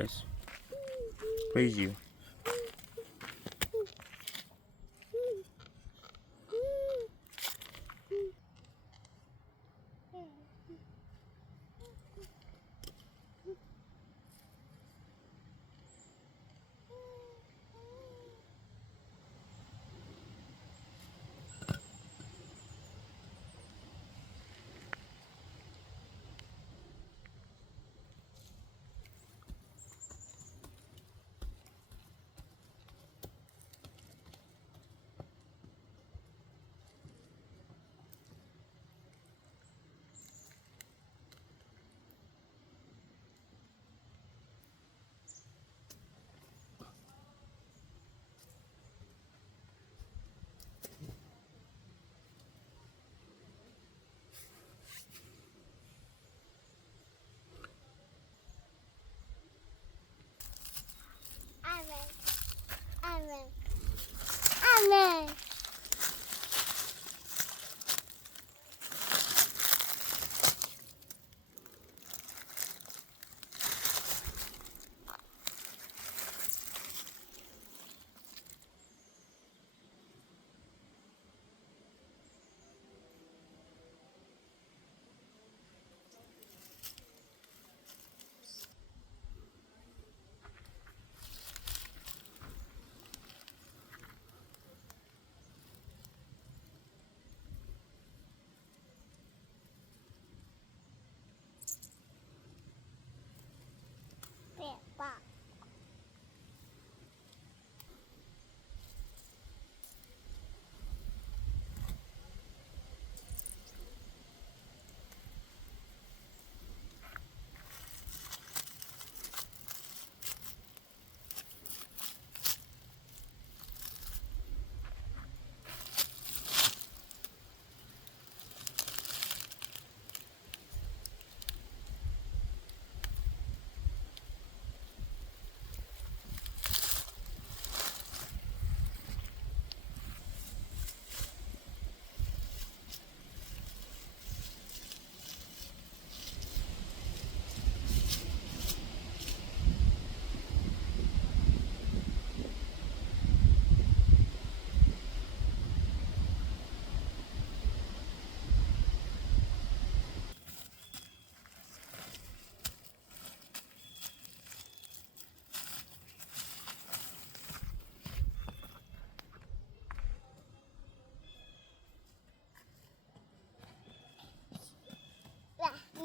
guys. Praise you. Amen. Amen. Amen. Peppa.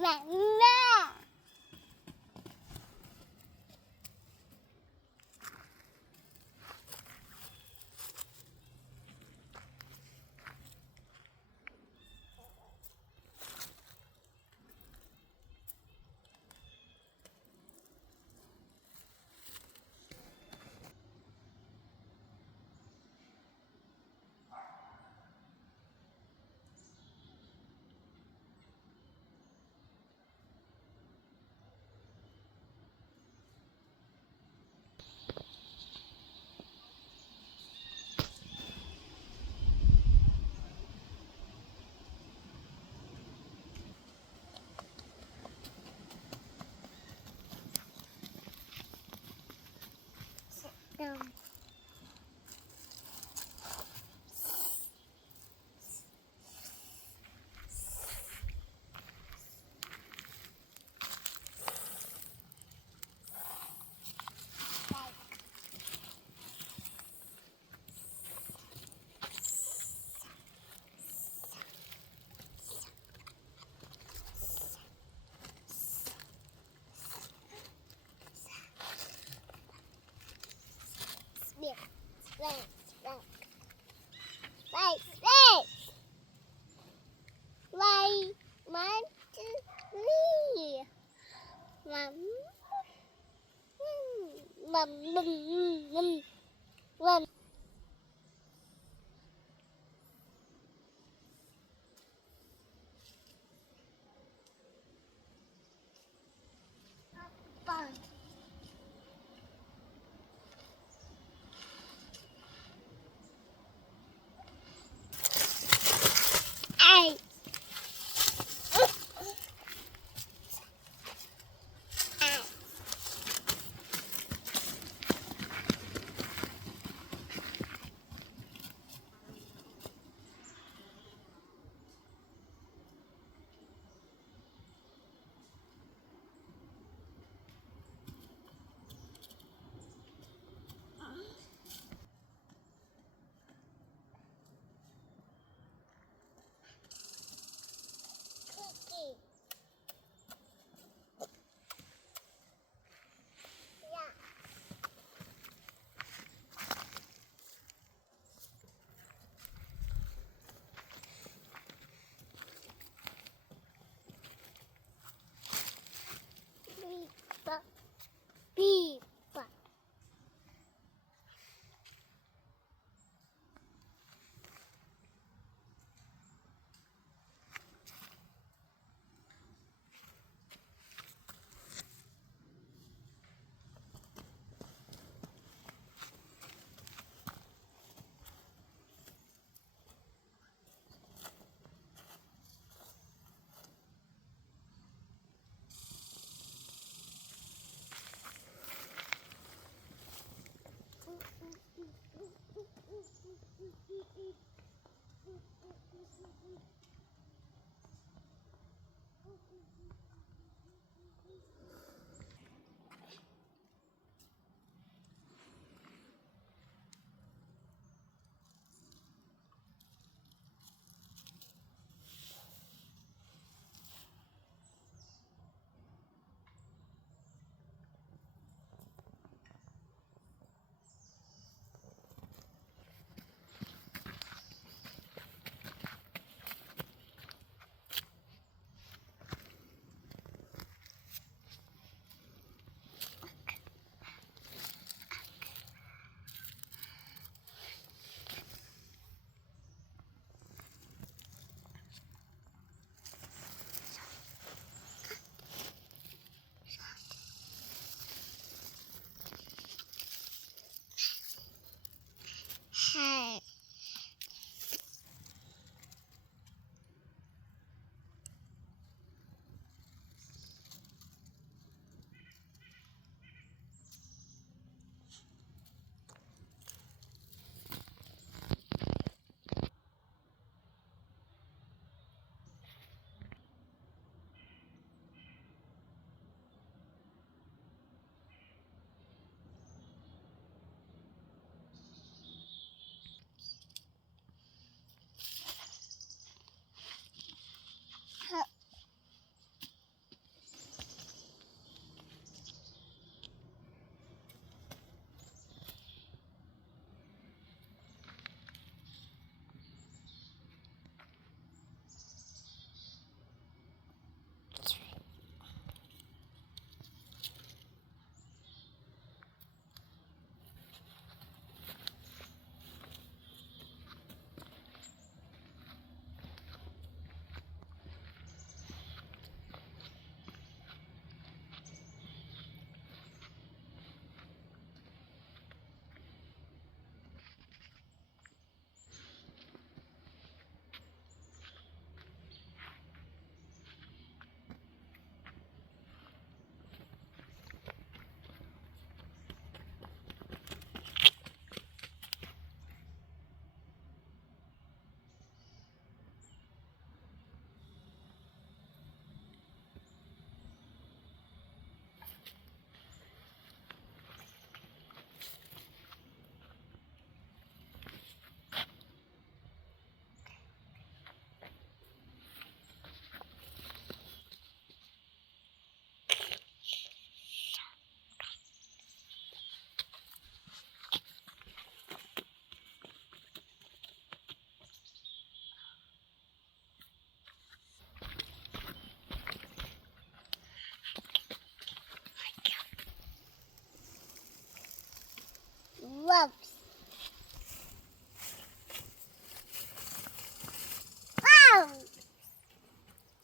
Mẹ, mẹ. Down.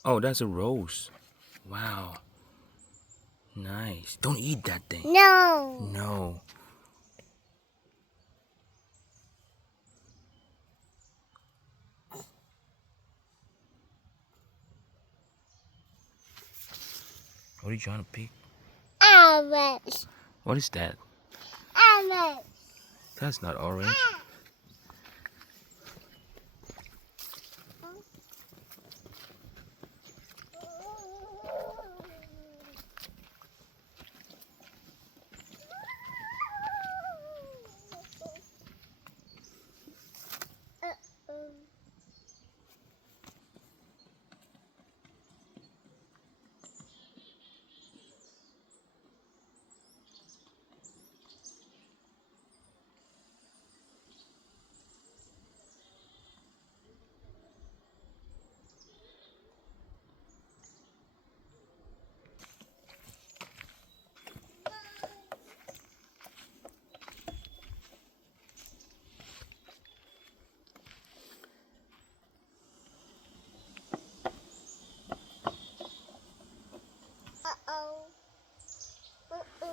Oh, that's a rose. Wow. Nice. Don't eat that thing. No. No. What are you trying to pick? Orange. What is that? Orange. That's not orange. Uh-oh. Uh-oh.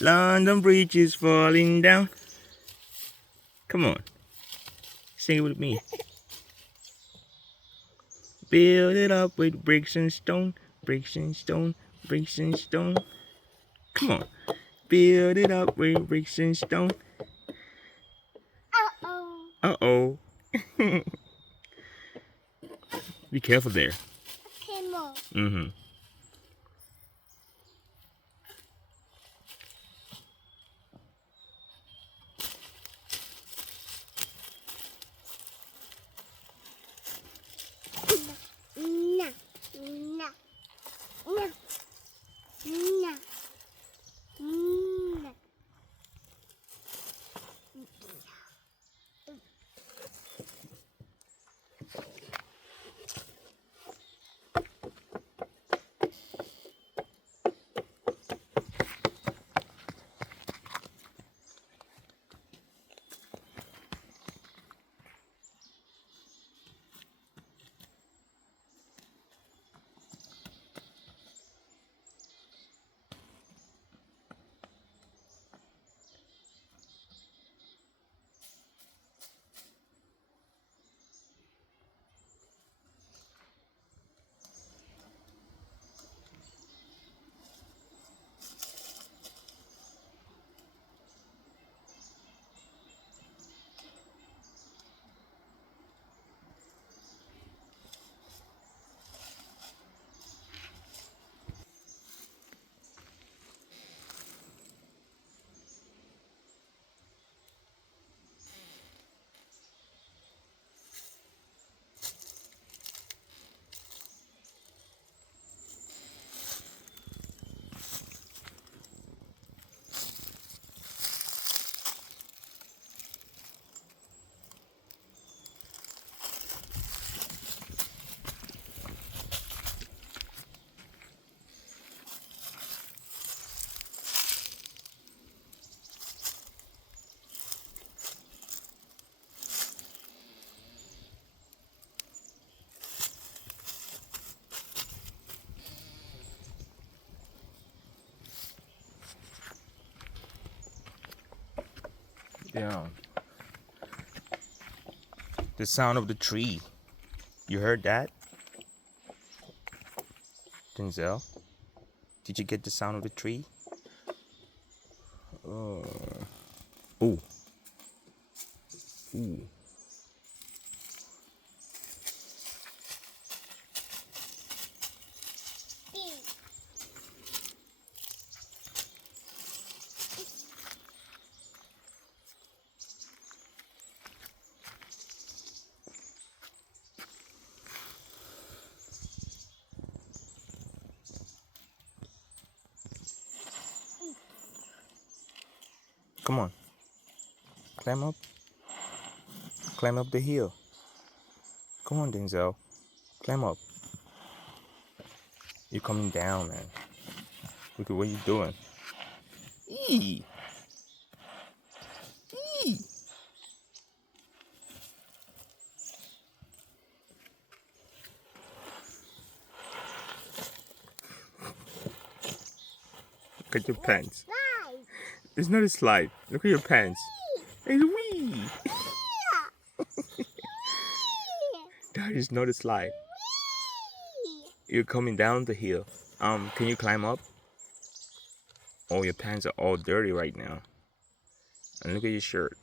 London Bridge is falling down. Come on. Sing it with me. Build it up with bricks and stone. Bricks and stone. Bricks and stone. Come on. Build it up with bricks and stone. Uh-oh. Uh-oh. Be careful there. Come on. Mm-hmm. No. No. No. No. No. Yeah. The sound of the tree. You heard that? Denzel? Did you get the sound of the tree? Oh. Ooh. Ooh. Come on. Climb up. Climb up the hill. Come on, Denzel. Climb up. You're coming down, man. Look at what you're doing. Eee. Eee. Look at your pants. Slide. It's not a slide. Look at your pants. It's wee. That is not a slide. You're coming down the hill. Can you climb up? Oh, your pants are all dirty right now. And look at your shirt.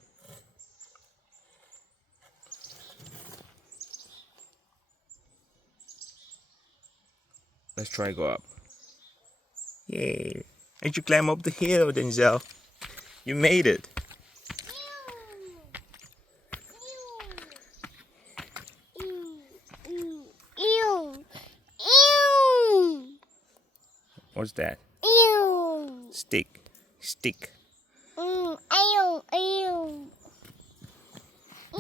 Let's try go up. Yay. Did you climb up the hill, Denzel? You made it. Ew. Ew. What's that? Ew. Stick. Stick. Ew. Ew.